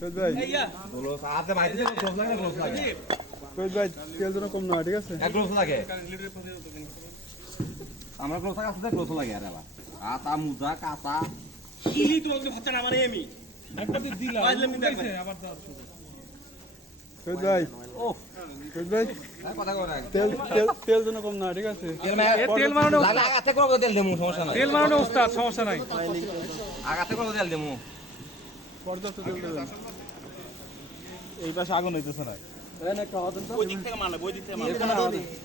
ভাই গ্লোভস হাতে ভাই দিলে গ্লোভস লাগে না গ্লোভস লাগে ভাই তেল যেন কম না ঠিক আছে এক গ্লোভস লাগে আমরা গ্লোভস আছে তো গ্লোভস লাগে আরে বাবা আতা মুজা কাটা কিলি তোমাকে ভাত না মানে আমি একটা তো দিলা আইলাম কিন্তু আবার দাও ভাই ও ভাই কথা কই তেল তেল তেল যেন কম না ঠিক আছে তেল মারানো লাগা আগাতে করব তেল দেমু সমস্যা নাই তেল মারানো ওস্তাদ সমস্যা নাই আগাতে করব তেল দেমু পর্যাপ্ত তেল দেবেন এই পাশে আগুন হইতেছে না ওই দিক থেকে মারলে ওই দিক থেকে মারলে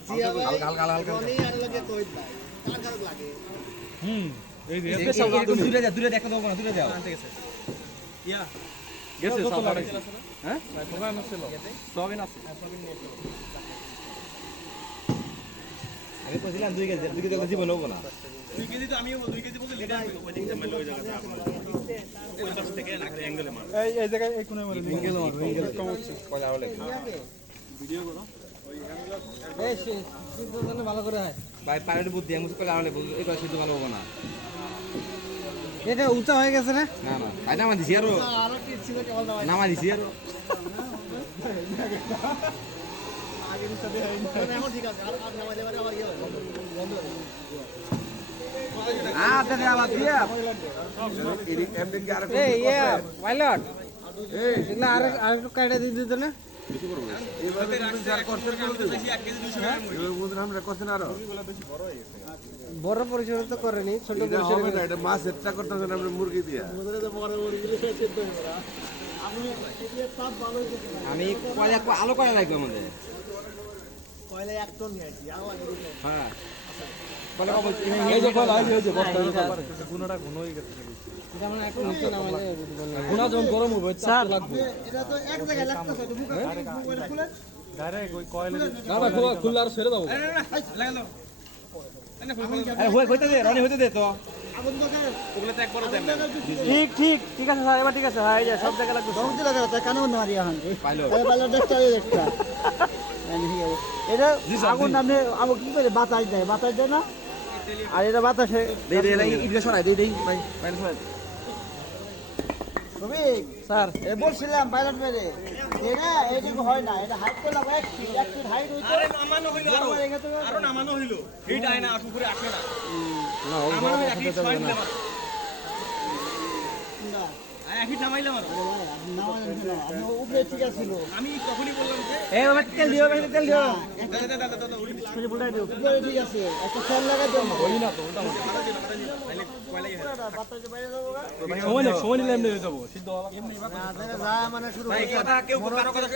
হালকা হালকা হালকা এই যে দূরে দেখো দাও না দূরে যাও ঠিক আছে ইয়া গেছে সাবান হ্যাঁ সাবান আছে সাবান আছে আমি কইছিলাম 2 কেজি জীবন হবো না 2 কেজি তো আমিও 2 কেজি বলতে লিটার ওই দিক থেকে মারলে ওই জায়গাটা আপনার ওই পাশ থেকে না করে অ্যাঙ্গেলে মার এই জায়গায় এই কোণে মারে ইঙ্গেল কম হচ্ছে কয়লা হলে ভিডিও করো এই সিদ্ধ ভালো করে হয় ভাই পাইলট বুদ্ধি আমি কয়লা হলে এই কথা সিদ্ধ ভালো হবে না এটা উঁচা হয়ে গেছে না না না ভাই নামা দিছি আরো আরো কি ছিল কেবল দাও নামা দিছি আরো এখন ঠিক আছে আর নামাজে বারে আবার ইয়ে বন্ধ আচ্ছা দে আবার দিয়া এই ইয়ে পাইলট এই না আর একটু কাটে দিয়ে দিত না বড় পরিসর তো করেনি ছোট পরিসর মাছ এটা করতে হবে আমরা মুরগি দিয়া আমি কয়লা আলো কয়লা লাগবে আমাদের কয়লা 1 টন নিয়ে আসি হ্যাঁ কয়লা কম এই যে কল এই যে বস্তা গুণটা ঘন হয়ে গেছে যেমন একটু নিচে নামালে গুণা যখন গরম হবে চাপ লাগবে এটা তো এক জায়গায় লাগতেছে তো মুখে খুলে ডাইরেক্ট ওই কয়েলে না না খুললে আর ছেড়ে দাও লাগা দাও আরে হইতে দে রনি হইতে দে তো আগুন তো ওগুলো তো একবারও দেন না ঠিক আছে স্যার এবার ঠিক আছে হ্যাঁ এই যে সব জায়গা লাগবে সব জায়গা লাগবে কেন মারি এখন পাইলো এই পালা দেখতে দেখটা এটা আগুন নামে আগুন কি করে বাতাস দেয় না আর এটা বাতাসে দে দে ইডলে সরাই দে ভাই পাইলো সরাই শ্রমিক স্যার এ বলছিলাম পাইলট মেরে এটা এইটুকু হয় না এটা হাইট করলাম 1 ফিট হাইট হইতো আরে নামানো হইলো আরো নামানো হইলো হিট আয় না উপরে আসে না নামানো হইলো একই ছয় দিলাম না একই নামাইলাম আর আমি উপরে ঠিক ছিল আমি তখনই বললাম যে এই বাবা তেল দিও তেল দিও দাদা উড়ি শুনে বলটাই দিও উপরে ঠিক আছে একটা ফ্যান লাগা দিও ওই না তো ওটা তাহলে কয়লাই বাতাসে বাইরে যাবো সময় নিলে এমনি হয়ে যাবো সিদ্ধ না যা মানে শুরু ভাই কথা কেউ কারো কথা